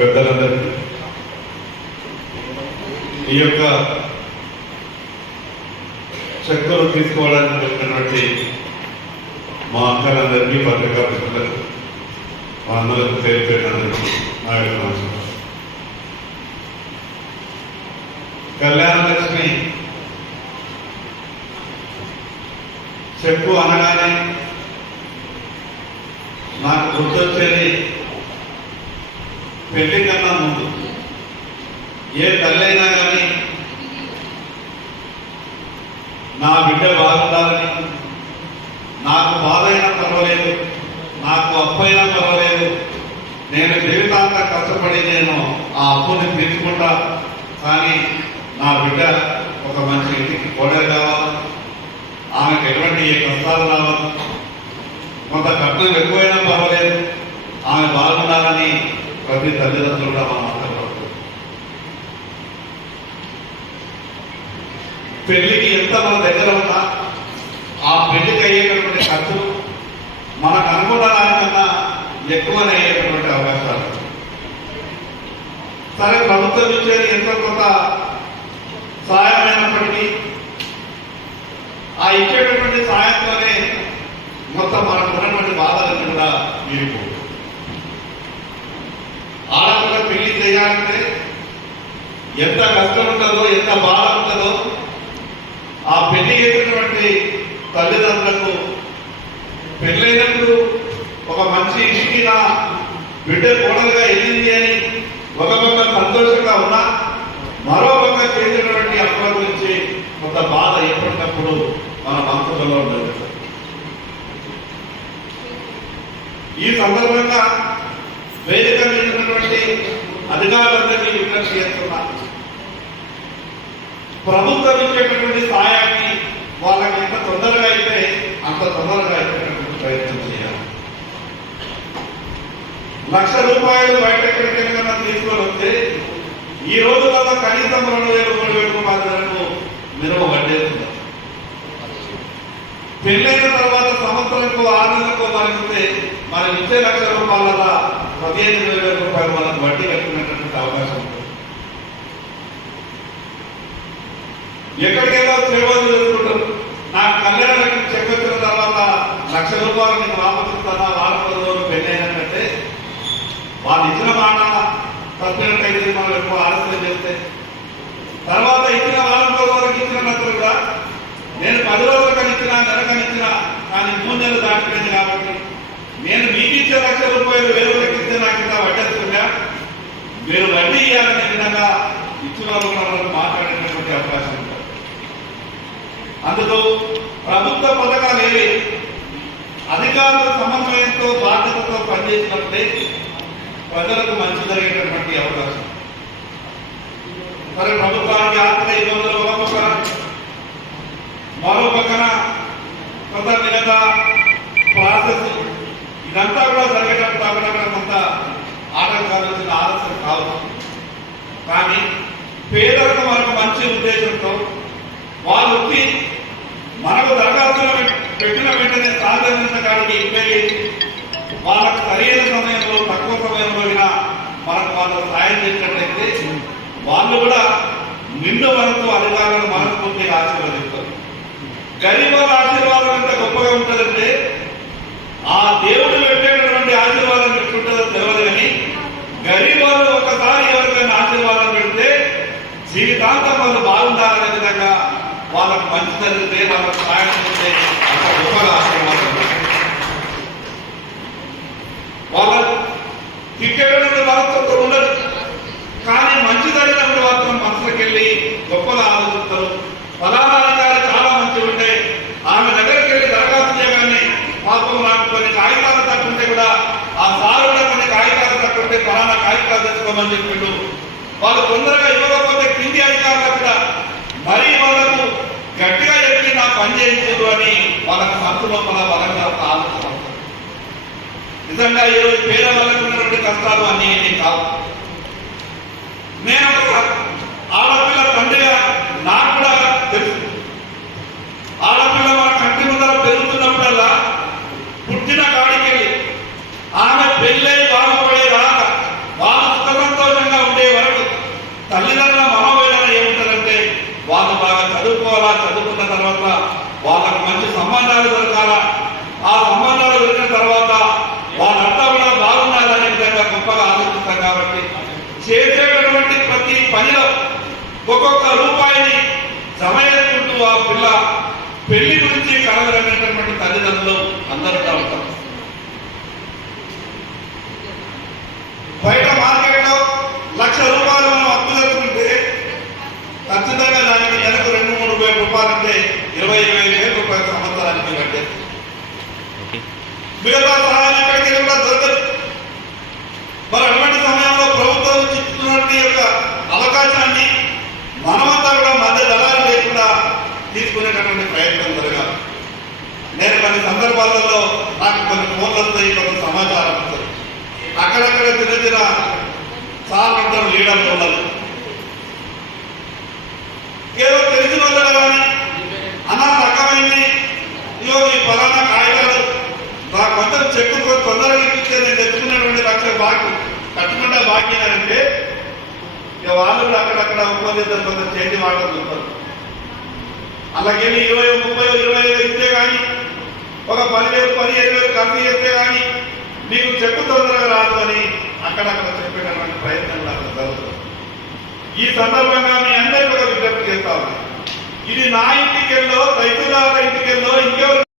పెద్దలందరికీ ఈ యొక్క శక్తులు తీసుకోవడానికి వచ్చినటువంటి మా అక్కలందరికీ పత్రికా మిత్రులకు మా అందరికీ తెలిపేటందుకు నా యొక్క నమస్కారం. కళ్యాణలక్ష్మి చెక్కు అనగానే నాకు గుర్తొచ్చేది పెళ్లి కన్నా ముందు ఏ తల్లైనా కానీ నా బిడ్డ బాగుండాలని, నాకు బాధ అయినా పర్వాలేదు, నాకు అప్పు అయినా పర్వాలేదు, నేను జీవితాంతం కష్టపడి నేను ఆ అప్పుని తీర్చుకుంటా, కానీ నా బిడ్డ ఒక మంచి ఇంటికి కోడలు కావాలి, ఆమెకు ఎటువంటి ఏ కష్టాలు రావాలి, కొంత కట్నం ఎక్కువైనా పర్వాలేదు, ఆమె బాగుండాలని ప్రతి తల్లిదండ్రులు కూడా మా మాట్లాడుతుంది. పెళ్లికి ఎంత మన దగ్గర ఉన్నా ఆ పెళ్లికి అయ్యేటటువంటి ఖర్చులు మనకు అనుకున్నదానికన్నా ఎక్కువనే అయ్యేటటువంటి అవకాశాలు. సరే, ప్రభుత్వం ఇచ్చేది ఎంత కొంత సాయమైనప్పటికీ ఆ ఇచ్చేటటువంటి సాయంతోనే మొత్తం మనకు ఉన్నటువంటి బాధలన్నీ కూడా మీరిపో. ఆడపిల్ల పెళ్లి చేయాలంటే ఎంత కష్టం ఉంటుందో, ఎంత బాధ ఉంటుందో ఆ పెళ్లి చేసినటువంటి తల్లిదండ్రులకు పెళ్ళైనప్పుడు ఒక మంచి ఇంటికి నా బిడ్డ కోడలుగా వెళ్ళింది అని ఒక పక్క సంతోషంగా ఉన్నా, మరో పక్క చేసినటువంటి అప్పుల గురించి కొంత బాధ ఎప్పటికప్పుడు మన మనసులో ఉండదు. ఈ సందర్భంగా వేదిక మీద ఉన్నటువంటి అధికారులందరికీ విజ్ఞప్తి చేస్తున్నా, ప్రభుత్వం ఇచ్చేటటువంటి సాయాన్ని వాళ్ళకి ఎంత తొందరగా అయితే అంత తొందరగా ఇచ్చేటటువంటి ప్రయత్నం చేయాలి. ₹1,00,000 బయట ఎక్కడికైనా తీసుకొని వస్తే ఈ రోజులలో కనీసం 2,000, 3,000 రూపాయలకు మినిమం వడ్డేస్తున్నారు. పెళ్ళైన తర్వాత సంవత్సరంకో 6 నెలలకో మరిస్తే మనం ఇచ్చే ₹1,00,000 15,000 మనకు వడ్డీ కట్టుకునేటటువంటి అవకాశం ఉంటుంది. ఎక్కడికైనా సేవలు చేసుకుంటారు. నాకు కళ్యాణానికి చెక్ వచ్చిన తర్వాత ₹1,00,000 నీకు వాపసు ఇస్తానా, వారం రోజులు పెళ్ళైనట్టే వాళ్ళు ఇచ్చిన మాట తప్పినట్టయితే మనం ఎక్కువ ఆలస్యం చేస్తే తర్వాత ఇచ్చిన వారం రోజులకు ఇచ్చినట్లు కూడా నేను 10 రోజులు కనిచ్చినా, నెల కనిచ్చినా, కానీ 3 నెలలు దాటిపోయింది కాబట్టి నేను మీకు ఇచ్చే ₹1,00,000 వేరొకరికి ఇస్తే నాకు ఇంత వడ్డేస్తుందా, మీరు వడ్డీ ఇవ్వాలనే విధంగా ఇచ్చిన వాళ్ళకు మాట్లాడేటటువంటి అవకాశం ఉంటుంది. అందుకు ప్రభుత్వ పథకాలు ఏవి అధికారుల సమన్వయంతో బాధ్యతతో పనిచేసినప్పుడే ప్రజలకు మంచి జరిగేటటువంటి అవకాశం. సరే, ప్రభుత్వానికి ఆర్థిక ఇబ్బందులు ఒక పక్కన, మరో పక్కన కొంత మిగతా ప్రాసెస్ ఇదంతా కూడా జరిగేటప్పుడు అక్కడ కొంత ఆటంకాలు వచ్చిన ఆలస్యం కావచ్చు. కానీ పేదలకు మనకు మంచి ఉద్దేశంతో వాళ్ళు వచ్చి మనకు దరఖాస్తులు పెట్టిన వెంటనే సాధారణ కాడికి వెళ్ళి వాళ్ళకు సరైన సమయంలో, తక్కువ సమయంలో మనకు వాళ్ళు సాయం చేసినట్లయితే వాళ్ళు కూడా నిండు మనకు అధికారులను మనస్ఫూర్తిగా ఆశీర్వదిస్తారు. గరీబుల ఆశీర్వాదం ఎంత గొప్పగా ఉంటుందంటే ఆ దేవుడు పెట్టేటటువంటి ఆశీర్వాదం పెట్టుకుంటుందో తెలియదు, కానీ గరీబులు ఒకసారి ఎవరికైనా ఆశీర్వాదం పెడితే జీవితాంతం వాళ్ళు బాగుండాలనే విధంగా వాళ్ళకు మంచి జరిగితే, వాళ్ళకు సాయం చేస్తే అంత గొప్పగా ఆశీర్వాదం. వాళ్ళ తిట్టేటటువంటి మనస్తత్వం ఉండదు, కానీ మంచి జరిగినప్పుడు మాత్రం మనసుకి వెళ్ళి గొప్పగా ఆలోచిస్తారు. ఫలానా అధికారి చాలా మంచిగా ఉంటే ఆమె దగ్గరికి వెళ్ళి దరఖాస్తు చేయగానే పాపం నాకు కొన్ని కాగితాలు తక్కుంటే కూడా ఆ సార్ కూడా కొన్ని కాగితాలు తక్కుంటే ఫలానా కాగితాలు తెచ్చుకోమని చెప్పిండు. వాళ్ళు తొందరగా ఇవ్వకపోతే కింది అధికారులకు కూడా మరీ వాళ్ళకు గట్టిగా చెప్పి నా పని చేయించదు అని వాళ్ళకి సంతు లోపల బలంగా ఆలోచన. నిజంగా ఈరోజు పేద వాళ్ళకు ఉన్నటువంటి కష్టాలు అన్నీ కావు. నేను ఒక ఆడపిల్ల తండ్రిగా నాకు కూడా తెలుసు. ఆడపిల్ల మన కంటి ముందర పెరుగుతున్నప్పుడల్లా పుట్టిన కాడికి ఆమె పెళ్ళై బాగుపడే రాక వాళ్ళ సుఖ చేసేటటువంటి ప్రతి పనిలో ఒక్కొక్క రూపాయిని జమ చేసుకుంటూ ఆ పిల్ల పెళ్లి గురించి కలగలనేటటువంటి తల్లిదండ్రులు అందరూ ఉంటారు. బయట మార్కెట్లో 1,00,000 రూపాయలు మనం అప్పు తెచ్చుకుంటే ఖచ్చితంగా దానికి నెలకు 2-3 వేల రూపాయలు అంటే 20,000 రూపాయల సంవత్సరానికి కట్టేది. మిగతా సహాయం ఎక్కడికి కూడా దొరకదు. మరి అటువంటి సమయంలో ప్రభుత్వం నుంచి ఇస్తున్నటువంటి యొక్క అవకాశాన్ని మనమంతా కూడా మధ్య దళాలు లేకుండా తీసుకునేటటువంటి ప్రయత్నం జరగాలి. నేను కొన్ని సందర్భాలలో నాకు కొన్ని ఫోన్లు వస్తాయి, కొంత సమాచారం వస్తుంది. అక్కడక్కడ చిన్న చిన్న సార్లు లీడర్లు ఉండదు. ఏదో తెలిసిన వాళ్ళు కానీ అన్న రకమైంది ఇయో ఈ ఫలానా కాగితాలు కొంచెం చెక్కు తొందరగా ఇప్పిస్తే నేను తెచ్చుకున్నటువంటి 1,00,000 బాకీ కట్టుకుంటా బాకీ అంటే ఇక వాళ్ళు కూడా అక్కడక్కడ ఉపయోగిస్తారు, కొంచెం చేతి వాటర్ చూస్తారు. అలాగేమి 20, 30, 25 ఇస్తే కానీ ఒక 10,000, 15,000 ఖర్చు చేస్తే కానీ మీకు చెక్కు తొందరగా రాదు అని అక్కడక్కడ చెప్పేటటువంటి ప్రయత్నం నాకు జరుగుతుంది. ఈ సందర్భంగా మీ అందరికీ కూడా విజ్ఞప్తి చేస్తా ఉన్నాను. ఇది నా ఇంటికెళ్ళో, రైతుదారుల ఇంటికెళ్ళో, ఇంకెవరు